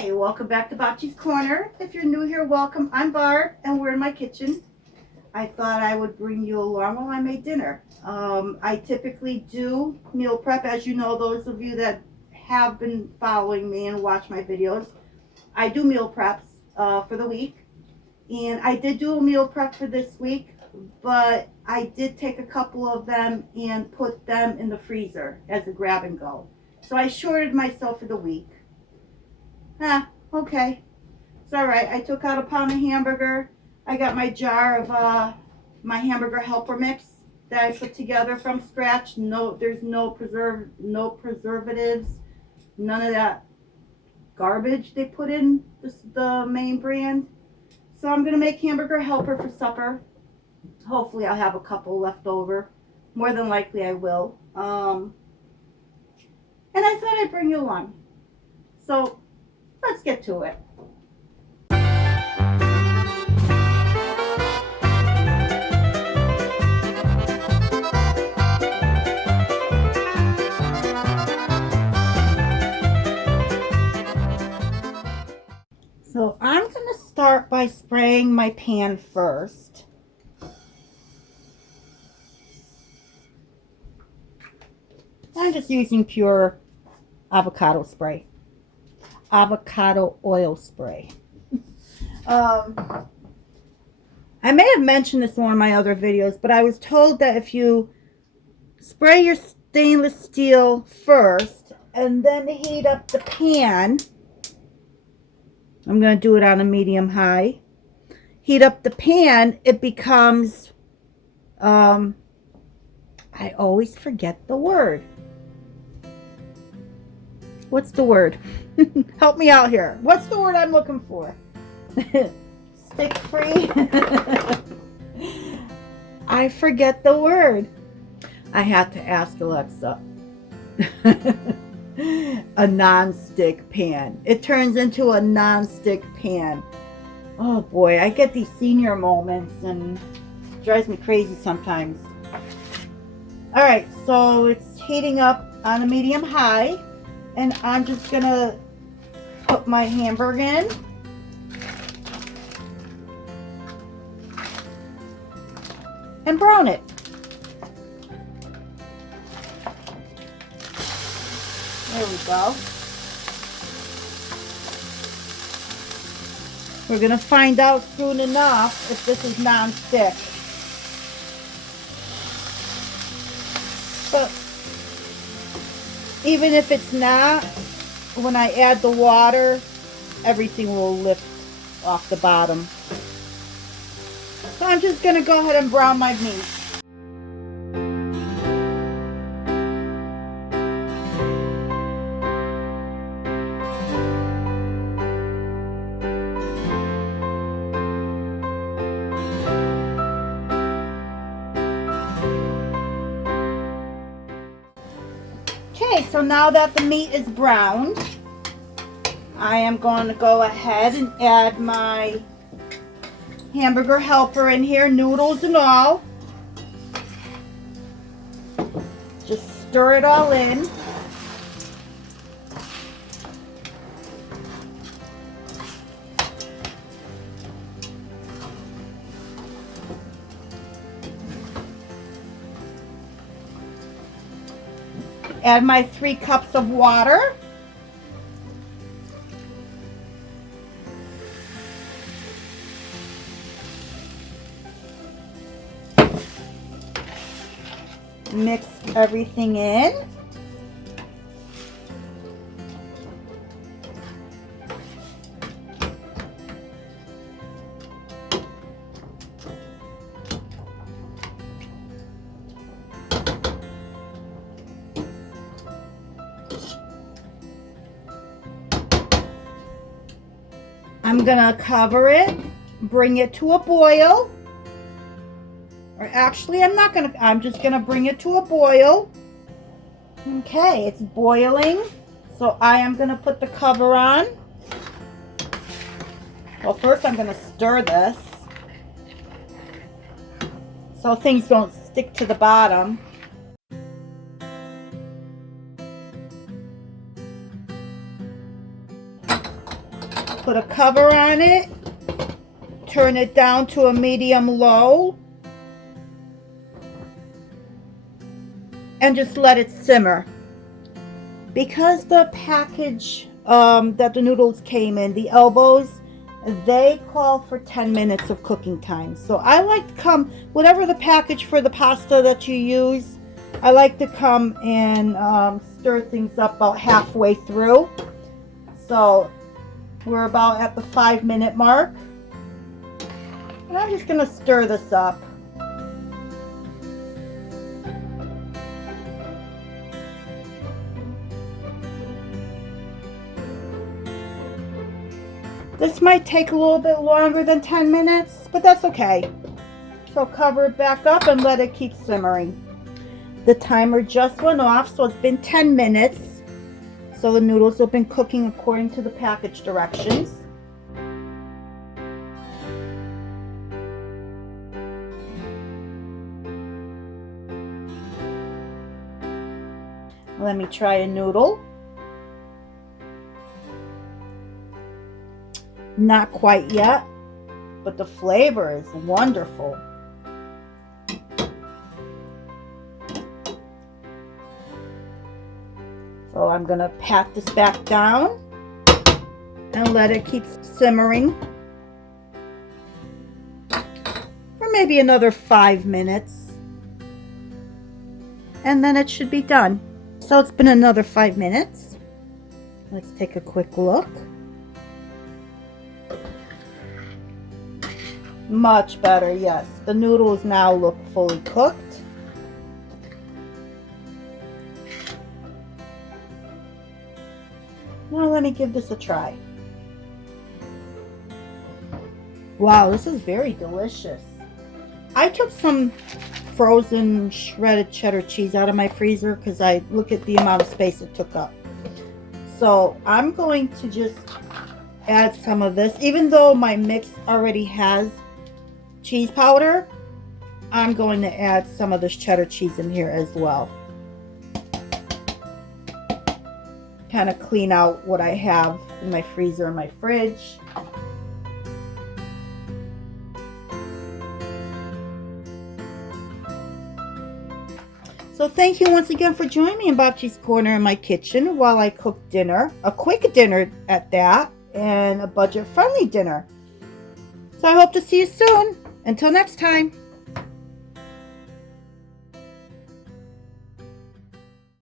Hi, welcome back to Bocce's Corner. If you're new here, welcome. I'm Barb, and we're in my kitchen. I thought I would bring you along while I made dinner. I typically do meal prep, as you know, those of you that have been following me and watch my videos. I do meal preps for the week, and I did do a meal prep for this week, but I did take a couple of them and put them in the freezer as a grab and go. So I shorted myself for the week. Okay. It's all right. I took out a pound of hamburger. I got my jar of my hamburger helper mix that I put together from scratch. There's no preservatives, none of that garbage they put in the main brand. So I'm gonna make hamburger helper for supper. Hopefully I'll have a couple left over. More than likely I will. And I thought I'd bring you along. So let's get to it. So I'm going to start by spraying my pan first. I'm just using pure avocado spray. Avocado oil spray. I may have mentioned this in one of my other videos, but I was told that if you spray your stainless steel first and then heat up the pan, I'm going to do it on a medium high, heat up the pan, it becomes, I always forget the word. What's the word? Help me out here. What's the word I'm looking for? Stick free? I forget the word. I had to ask Alexa. A non-stick pan. It turns into a non-stick pan. Oh boy, I get these senior moments and it drives me crazy sometimes. Alright, so it's heating up on a medium high. And I'm just going to put my hamburger in. And brown it. There we go. We're going to find out soon enough if this is non-stick. But even if it's not, when I add the water, everything will lift off the bottom. So I'm just going to go ahead and brown my meat. Okay, so now that the meat is browned, I am going to go ahead and add my hamburger helper in here, noodles and all. Just stir it all in. Add my 3 cups of water. Mix everything in. I'm gonna cover it, bring it to a boil. Or actually, I'm just gonna bring it to a boil. Okay, it's boiling. So I am gonna put the cover on. Well, first I'm gonna stir this so things don't stick to the bottom. put a cover on it, turn it down to a medium-low, and just let it simmer. Because the package that the noodles came in, the elbows, they call for 10 minutes of cooking time. So I like to come, whatever the package for the pasta that you use, I like to come and stir things up about halfway through. So we're about at the 5-minute mark. And I'm just going to stir this up. This might take a little bit longer than 10 minutes, but that's okay. So cover it back up and let it keep simmering. The timer just went off, so it's been 10 minutes. So the noodles have been cooking according to the package directions. Let me try a noodle. Not quite yet, but the flavor is wonderful. So I'm going to pat this back down and let it keep simmering for maybe another 5 minutes. And then it should be done. So it's been another 5 minutes. Let's take a quick look. Much better, yes. The noodles now look fully cooked. Now let me give this a try. Wow, this is very delicious. I took some frozen shredded cheddar cheese out of my freezer because I look at the amount of space it took up. So I'm going to just add some of this. Even though my mix already has cheese powder, I'm going to add some of this cheddar cheese in here as well. Kind of clean out what I have in my freezer and my fridge. So thank you once again for joining me in Bobchi's Corner in my kitchen while I cook dinner. A quick dinner at that, and a budget-friendly dinner. So I hope to see you soon. Until next time.